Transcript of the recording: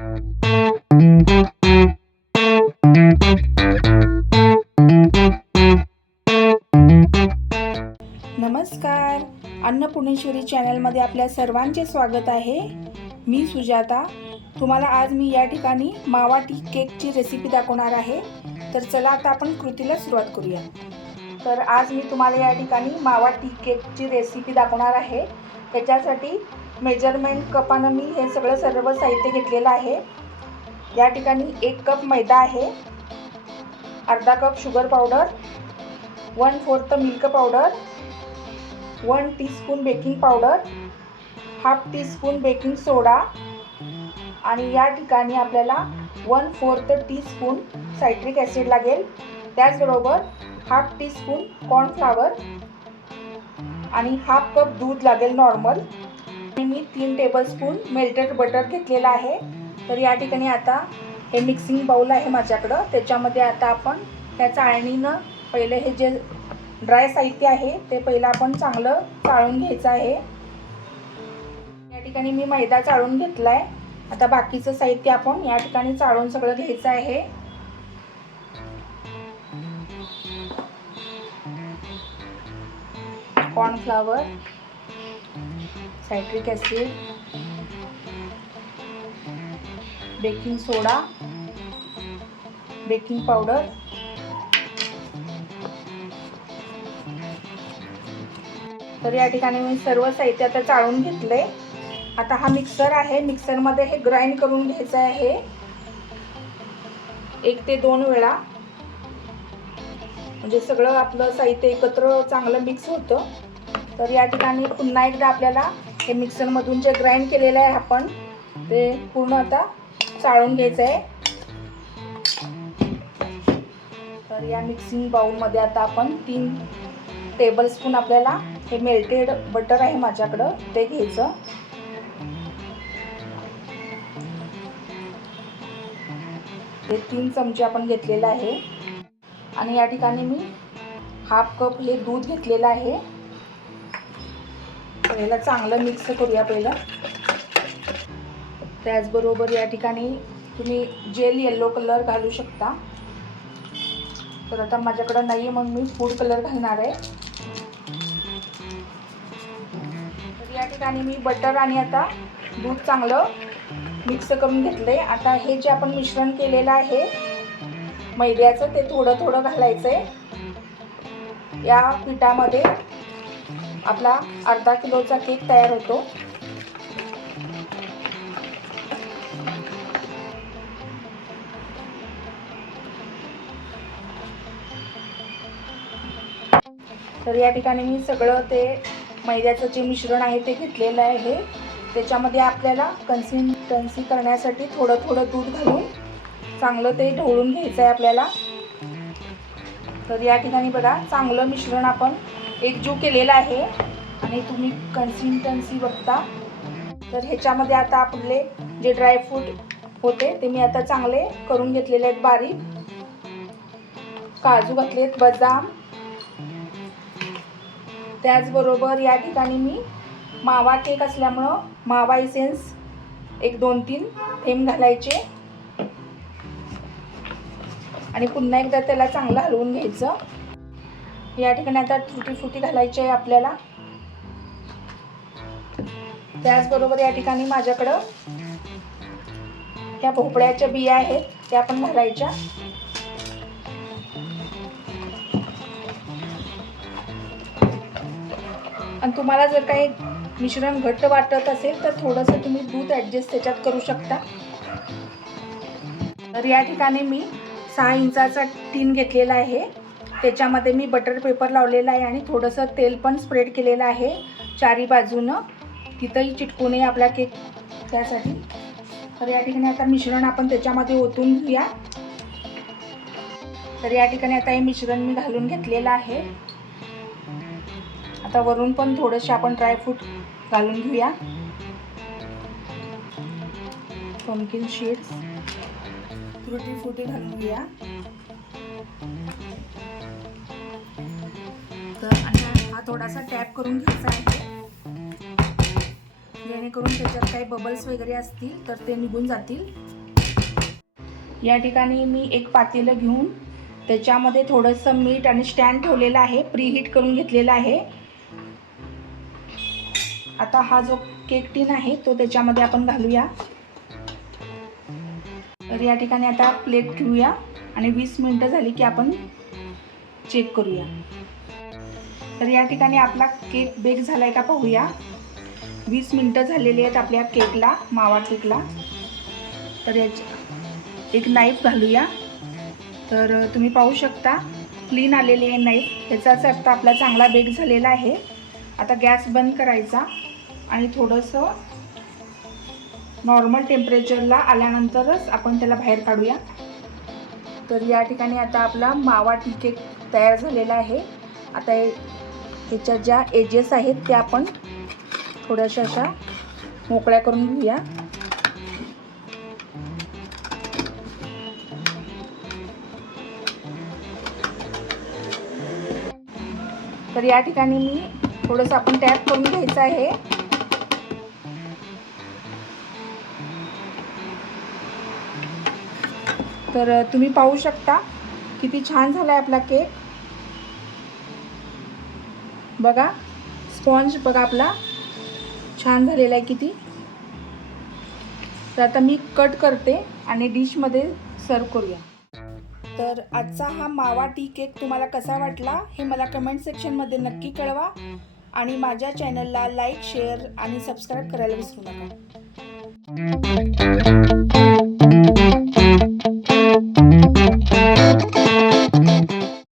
नमस्कार, अन्नपूर्णेश्वरी चॅनलमध्ये आपल्या सर्वांचे स्वागत आहे। मी सुजाता। तुम्हाला आज मी या ठिकाणी मावा टी केकची रेसिपी दाखवणार आहे। तर चला आता आपण कृतीला सुरुवात करूया। तर आज मी तुम्हाला या ठिकाणी मावा टी केकची रेसिपी दाखवणार आहे। त्याच्यासाठी मेजरमेंट कपाने मी हे सर्व साहित्य घेतलेलं आहे। या ठिकाणी 1 कप मैदा आहे, अर्धा cup sugar powder, 1/4 milk powder, 1 teaspoon baking powder, half teaspoon baking soda आणि या ठिकाणी आपल्याला 1/4 टीस्पून सायट्रिक ॲसिड लागेल। त्याचबरोबर हाफ टीस्पून कॉर्नफ्लॉवर आणि हाफ कप दूध लागेल नॉर्मल। मी 3 टेबलस्पून मेल्टेड बटर घेतलेला आहे। तर या ठिकाणी आता हे मिक्सिंग बाउल आहे माझ्याकडं, त्याच्यामध्ये आता आपण त्या चाळणीनं पहिले हे जे ड्राय साहित्य आहे ते पहिला आपण चांगलं चाळून घ्यायचं आहे। या ठिकाणी मी मैदा चाळून घेतलाय। आता बाकीचं साहित्य आपण या ठिकाणी चाळून सगळं घ्यायचं आहे। कॉर्नफ्लॉवर, सायट्रिक ॲसिड, बेकिंग सोडा, बेकिंग पावडर, तर या ठिकाणी मी सर्व साहित्य आता चाळून घेतले। आता हा मिक्सर आहे, मिक्सरमध्ये हे ग्राइंड करून घ्यायचं आहे 1 ते 2 वेळा, म्हणजे सगळं आपलं साहित्य एकत्र चांगलं मिक्स होतं। तर या ठिकाणी पुन्हा एकदा आपल्याला हे मिक्सरमधून जे ग्राइंड केलेलं आहे आपण ते पूर्ण आता चाळून घ्यायचं आहे। तर या मिक्सिंग बाउलमध्ये आता आपण 3 टेबलस्पून आपल्याला हे मेल्टेड बटर आहे माझ्याकडं ते घ्यायचं। हे 3 चमचे आपण घेतलेलं आहे आणि या ठिकाणी मी हाफ कप हे दूध घेतलेलं आहे। पहिला चांगलं मिक्स करूया पहिलं। त्याचबरोबर या ठिकाणी तुम्ही जेल येलो कलर घालू शकता। तर आता माझ्याकडे नाही आहे म्हणून मी फूड कलर घालणार आहे। तर या ठिकाणी मी बटर आणि आता दूध चांगलं मिक्स करून घेतले। आता हे जे आपण मिश्रण केलेलं आहे मैद्याचं ते थोडं थोडं घालायचं आहे। या पिठामध्ये आपला अर्धा किलोचा केक तयार होतो। तर या ठिकाणी मी सगळं ते मैद्याचं जे मिश्रण आहे ते घेतलेलं आहे। त्याच्यामध्ये आपल्याला कन्सिस्टन्सी करण्यासाठी थोडं थोडं दूध घालून चांगलं ते ढवळून घ्यायचं आहे आपल्याला। तर या ठिकाणी बघा चांगलं मिश्रण आपण एकजीव केलेलं आहे आणि तुम्ही कन्सिस्टन्सी बघता। तर ह्याच्यामध्ये आता आपले जे ड्रायफ्रूट होते ते मी आता चांगले करून घेतलेले आहेत बारीक। काजू घातलेत, बदाम, त्याचबरोबर या ठिकाणी मी मावा केक असल्यामुळं मावा एसेन्स 1-2-3 थेंब घालायचे आणि पुन्हा एकदा त्याला चांगलं हलवून घ्यायचं। या ठिकाणी आता तुटी फुटी घालायची आहे आपल्याला। त्याचबरोबर या ठिकाणी माझ्याकडं ह्या भोपळ्याच्या बिया आहेत त्या पण घालायच्या। आणि तुम्हाला जर काही मिश्रण घट्ट वाटत असेल तर थोडंसं तुम्ही दूध ॲडजस्ट त्याच्यात करू शकता। तर या ठिकाणी मी 6 इंचाचा टीन घेतलेला आहे, त्याच्यामध्ये मी बटर पेपर लावलेला आहे आणि थोडंसं तेल पण स्प्रेड केलेलं आहे चारी बाजूनं, तिथंही चिटकू नये आपला केक त्यासाठी। तर या ठिकाणी आता मिश्रण आपण त्याच्यामध्ये ओतून घेऊया। तर या ठिकाणी आता हे मिश्रण मी घालून घेतलेलं आहे। आता वरून पण थोडेसे आपण ड्रायफ्रूट घालून घेऊया, पंपकिन सीड्स, तुटी फुटी घालून घेऊया। तर हा थोडासा टॅप करून घ्यायचा आहे जेणेकरून त्याच्यात काही बबल्स वगैरे असतील तर ते निघून जातील। या ठिकाणी मी एक पातेलं घेऊन त्याच्यामध्ये थोडंसं मीठ आणि स्टँड ठेवलेलं आहे, प्रीहीट करून घेतलेला आहे. आता हा जो केक टीन आहे तो त्याच्यामध्ये आपण घालूया. तर या ठिकाणी आता प्लेट ठेवूया आणि 20 मिनिटं झाली की आपण चेक करूया. तर या ठिकाणी आपला केक बेक झालाय का पाहूया. 20 मिनिटं झालेली आहेत आपल्या केकला, मावा केकला. तर एक नाईफ घालूया. तर तुम्ही पाहू शकता क्लीन आलेली आहे नाईफ, याचाच अर्थ आपला चांगला बेक झालेला आहे. आता गॅस बंद करायचा आणि थोडंसं नॉर्मल टेम्परेचरला आल्यानंतरच आपण त्याला बाहेर काढूया. तर या ठिकाणी आता आपला मावा टी केक तयार झालेला आहे. आता ह्याच्या ज्या एजेस आहेत त्या आपण थोड्याशा अशा मोकळ्या करून घेऊया. तर या ठिकाणी मी थोडंसं आपण टॅप करून घ्यायचं आहे. तर तुम्ही पाहू शकता किती छान झाला आहे आपला केक. बघा स्पॉन्ज बघा आपला छान झालेला आहे किती. तर आता मी कट करते आणि डिशमध्ये सर्व करूया. तर आजचा हा मावा टी केक तुम्हाला कसा वाटला हे मला कमेंट सेक्शनमध्ये नक्की कळवा आणि माझ्या चॅनलला लाईक, शेअर आणि सबस्क्राईब करायला विसरू नका.